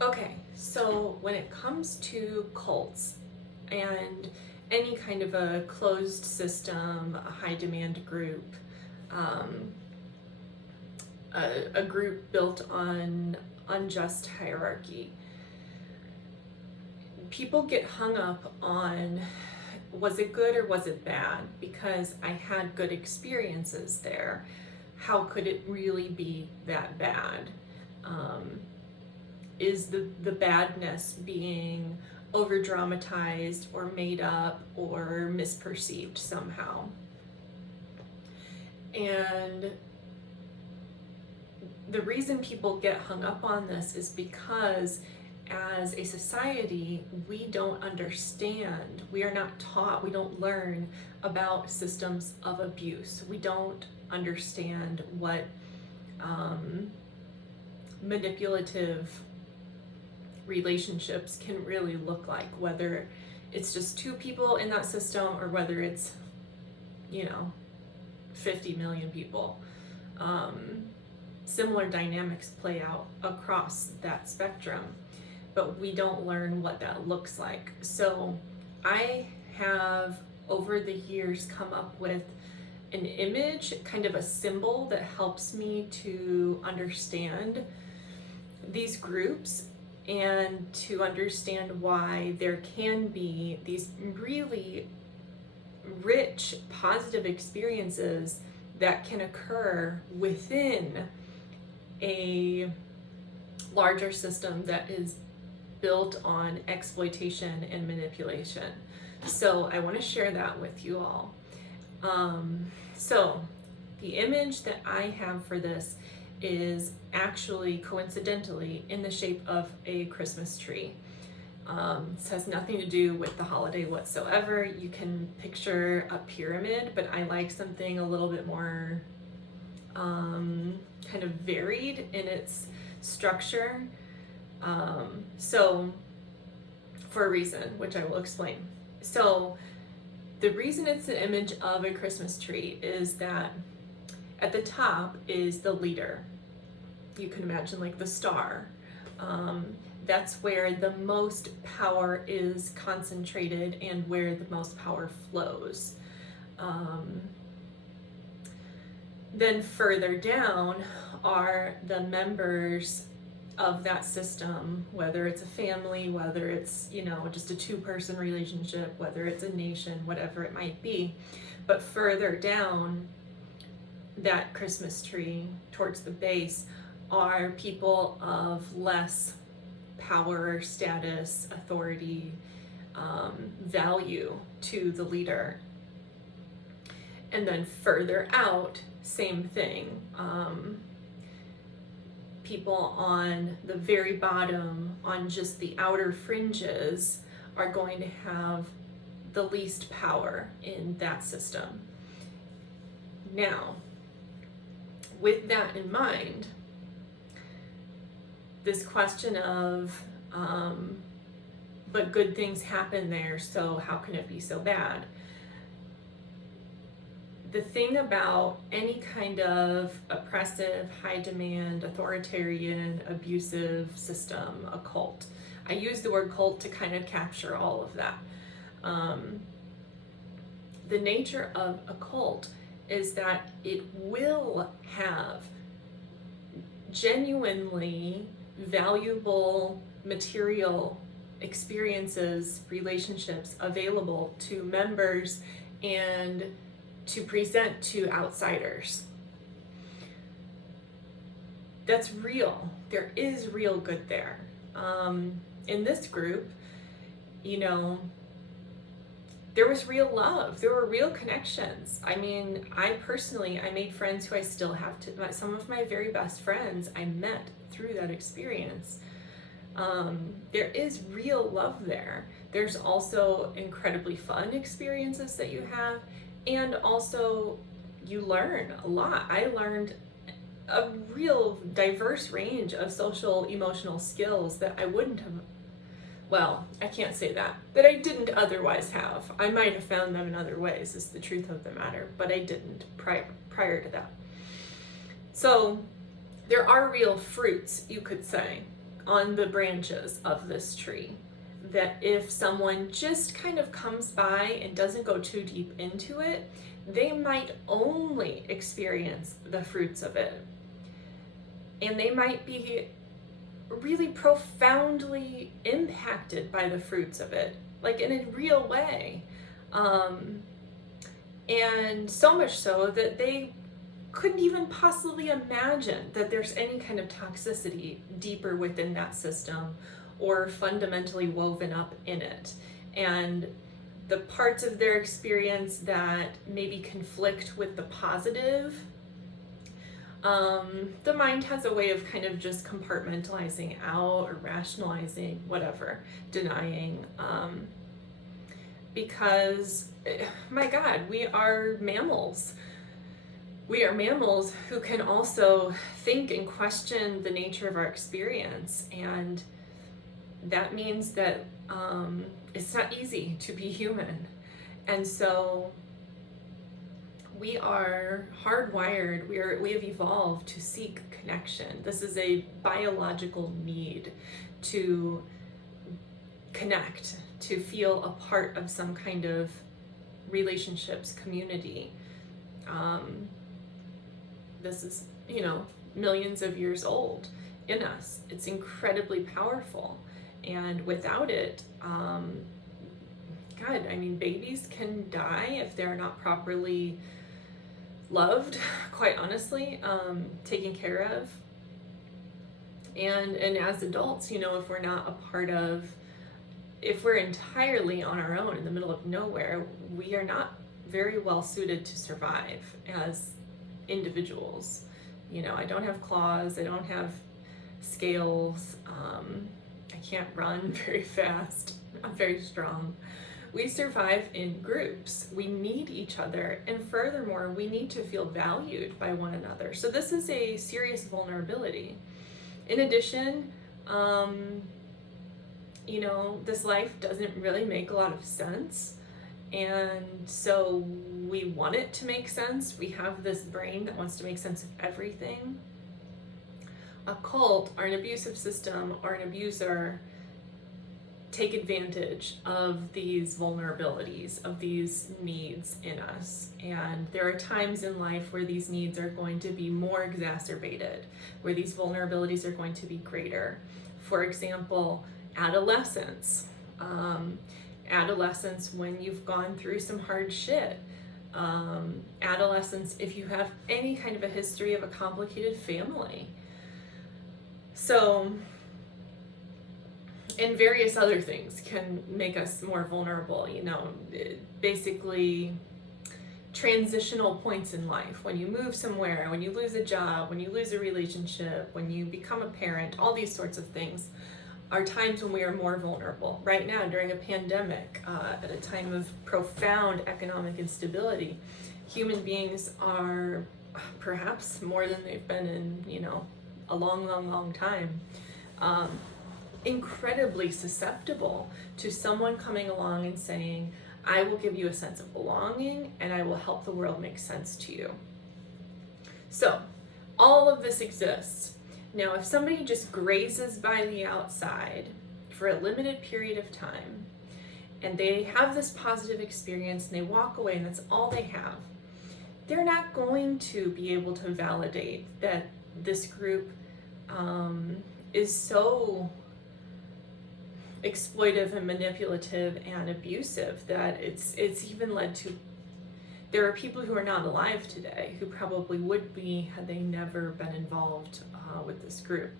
Okay, so when it comes to cults and any kind of a closed system, a high demand group, um, a group built on unjust hierarchy, people get hung up on, was it good or was it bad? Because I had good experiences there. How could it really be that bad? Is the badness being over dramatized or made up or misperceived somehow? And the reason people get hung up on this is because as a society, we don't understand, we are not taught, we don't learn about systems of abuse. We don't understand what manipulative relationships can really look like, whether it's just two people in that system or whether it's, 50 million people. Similar dynamics play out across that spectrum, but we don't learn what that looks like. So I have over the years come up with an image, kind of a symbol that helps me to understand these groups and to understand why there can be these really rich positive experiences that can occur within a larger system that is built on exploitation and manipulation. So I want to share that with you all. So the image that I have for this is actually coincidentally in the shape of a Christmas tree. This has nothing to do with the holiday whatsoever. You can picture a pyramid, but I like something a little bit more kind of varied in its structure. So for a reason, which I will explain. So the reason it's an image of a Christmas tree is that at the top is the leader. You can imagine like the star. That's where the most power is concentrated and where the most power flows. Then further down are the members of that system, whether it's a family, whether it's, just a two-person relationship, whether it's a nation, whatever it might be. But further down that Christmas tree towards the base are people of less power, status, authority, value to the leader. And then further out, same thing. People on the very bottom, on just the outer fringes, are going to have the least power in that system. Now, with that in mind, this question of, but good things happen there, so how can it be so bad? The thing about any kind of oppressive, high demand, authoritarian, abusive system, a cult, I use the word cult to kind of capture all of that. The nature of a cult is that it will have genuinely valuable material experiences, relationships available to members and to present to outsiders. That's real. There is real good there. In this group, there was real love. There were real connections. I mean, I made friends who I still have some of my very best friends I met through that experience. There is real love there. There's also incredibly fun experiences that you have, and also you learn a lot. I learned a real diverse range of social emotional skills that I wouldn't have, I can't say that I didn't otherwise have. I might have found them in other ways, is the truth of the matter, but I didn't prior to that. So there are real fruits, you could say, on the branches of this tree. That if someone just kind of comes by and doesn't go too deep into it, they might only experience the fruits of it. And they might be really profoundly impacted by the fruits of it, like in a real way. And so much so that they couldn't even possibly imagine that there's any kind of toxicity deeper within that system or fundamentally woven up in it. And the parts of their experience that maybe conflict with the positive, the mind has a way of kind of just compartmentalizing out or rationalizing, whatever, denying, because, my God, we are mammals. We are mammals who can also think and question the nature of our experience, and that means that it's not easy to be human. And so we are hardwired, we have evolved to seek connection. This is a biological need to connect, to feel a part of some kind of relationships, community. This is, millions of years old in us. It's incredibly powerful. And without it, babies can die if they're not properly loved, quite honestly, taken care of. And as adults, if we're not a part of, if we're entirely on our own in the middle of nowhere, we are not very well suited to survive as individuals. I don't have claws, I don't have scales, I can't run very fast, I'm very strong. We survive in groups. We need each other, and furthermore, we need to feel valued by one another. So this is a serious vulnerability. In addition, this life doesn't really make a lot of sense, and so we want it to make sense. We have this brain that wants to make sense of everything. A cult or an abusive system or an abuser take advantage of these vulnerabilities, of these needs in us. And there are times in life where these needs are going to be more exacerbated, where these vulnerabilities are going to be greater. For example, adolescence. Adolescence when you've gone through some hard shit. Adolescence if you have any kind of a history of a complicated family. So, and various other things can make us more vulnerable, basically transitional points in life. When you move somewhere, when you lose a job, when you lose a relationship, when you become a parent, all these sorts of things are times when we are more vulnerable. Right now, during a pandemic, at a time of profound economic instability, human beings are perhaps more than they've been in, a long time, incredibly susceptible to someone coming along and saying, I will give you a sense of belonging and I will help the world make sense to you. So all of this exists. Now, if somebody just grazes by the outside for a limited period of time and they have this positive experience and they walk away and that's all they have, they're not going to be able to validate that this group is so exploitive and manipulative and abusive that it's even led to, there are people who are not alive today who probably would be had they never been involved with this group.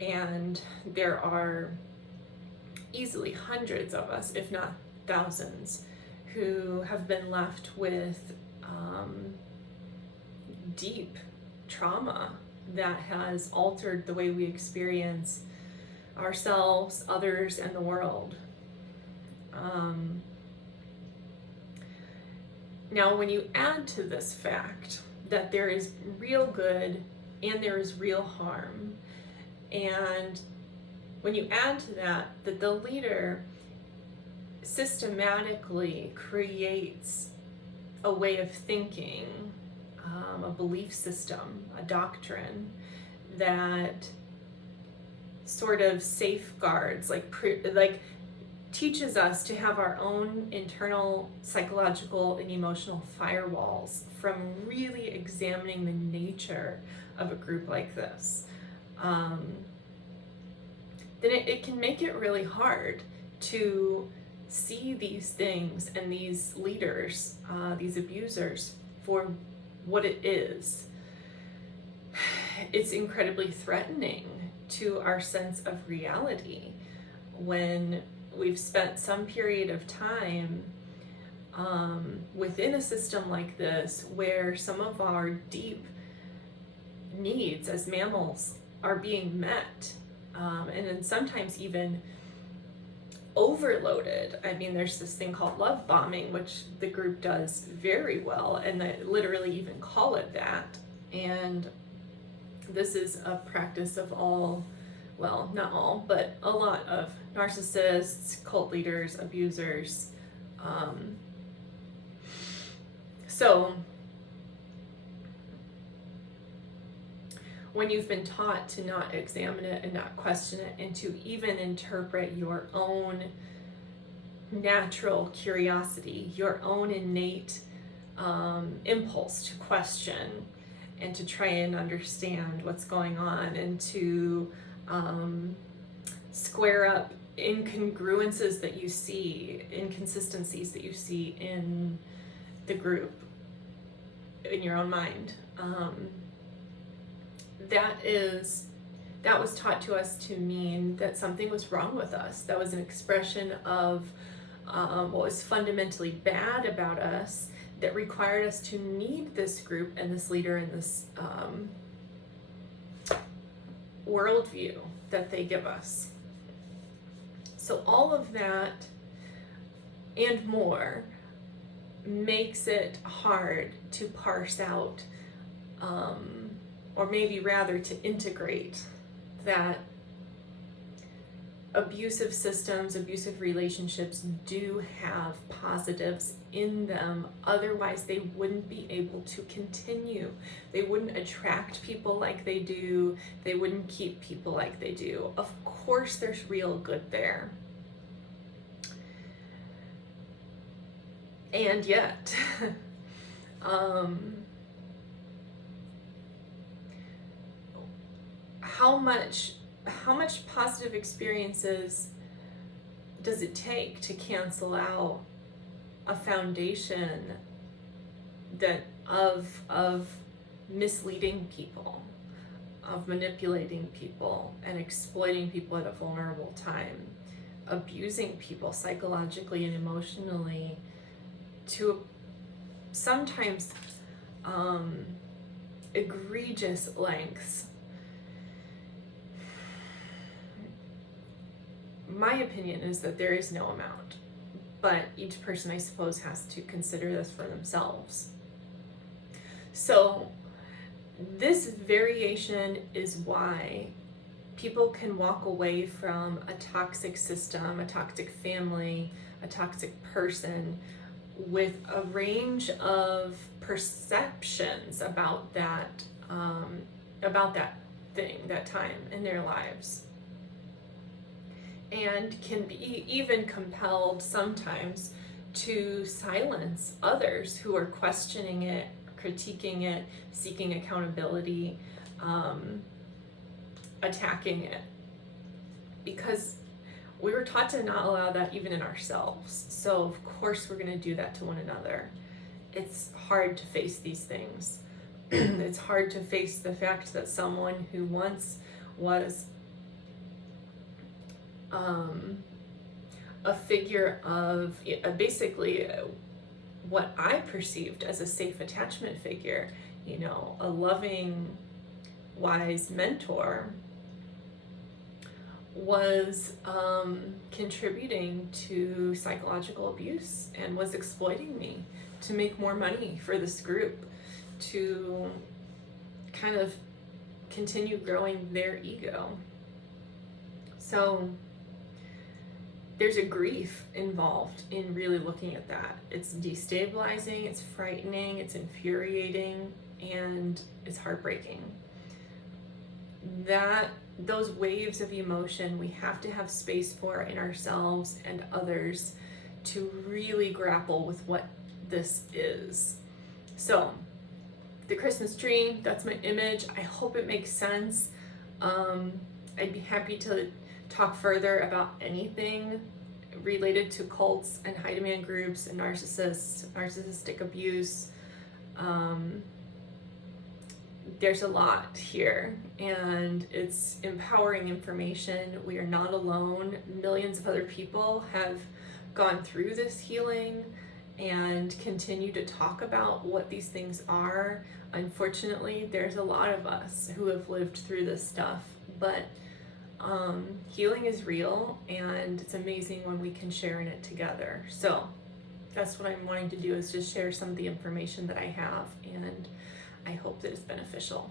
And there are easily hundreds of us, if not thousands, who have been left with deep trauma that has altered the way we experience ourselves, others, and the world. Now, when you add to this fact that there is real good and there is real harm, and when you add to that the leader systematically creates a way of thinking, a belief system, a doctrine that sort of safeguards, like teaches us to have our own internal psychological and emotional firewalls from really examining the nature of a group like this, then it can make it really hard to see these things and these leaders, these abusers, for what it is. It's incredibly threatening to our sense of reality when we've spent some period of time within a system like this, where some of our deep needs as mammals are being met, and then sometimes even overloaded. I mean, there's this thing called love bombing, which the group does very well, and they literally even call it that. And this is a practice of all, well, not all, but a lot of narcissists, cult leaders, abusers. So when you've been taught to not examine it and not question it, and to even interpret your own natural curiosity, your own innate impulse to question and to try and understand what's going on, and to square up incongruences that you see, inconsistencies that you see in the group, in your own mind. That was taught to us to mean that something was wrong with us. That was an expression of what was fundamentally bad about us, that required us to need this group and this leader and this worldview that they give us. So all of that and more makes it hard to parse out, or maybe rather to integrate, that abusive systems, abusive relationships do have positives in them. Otherwise, they wouldn't be able to continue. They wouldn't attract people like they do. They wouldn't keep people like they do. Of course, there's real good there. And yet, how much positive experiences does it take to cancel out a foundation that of misleading people, of manipulating people and exploiting people at a vulnerable time, abusing people psychologically and emotionally to sometimes egregious lengths? My opinion is that there is no amount, but each person, I suppose, has to consider this for themselves. So this variation is why people can walk away from a toxic system, a toxic family, a toxic person, with a range of perceptions about that thing, that time in their lives, and can be even compelled sometimes to silence others who are questioning it, critiquing it, seeking accountability, attacking it, because we were taught to not allow that even in ourselves. So of course we're going to do that to one another. It's hard to face these things. It's hard to face the fact that someone who once was a figure of basically what I perceived as a safe attachment figure, you know, a loving, wise mentor, was contributing to psychological abuse and was exploiting me to make more money for this group, to kind of continue growing their ego. So there's a grief involved in really looking at that. It's destabilizing, it's frightening, it's infuriating, and it's heartbreaking. That those waves of emotion we have to have space for in ourselves and others to really grapple with what this is. So the Christmas tree, that's my image. I hope it makes sense. I'd be happy to talk further about anything related to cults and high demand groups and narcissistic abuse. There's a lot here, and it's empowering information. We are not alone. Millions of other people have gone through this healing and continue to talk about what these things are. Unfortunately, there's a lot of us who have lived through this stuff, but healing is real, and it's amazing when we can share in it together. So that's what I'm wanting to do, is just share some of the information that I have, and I hope that it's beneficial.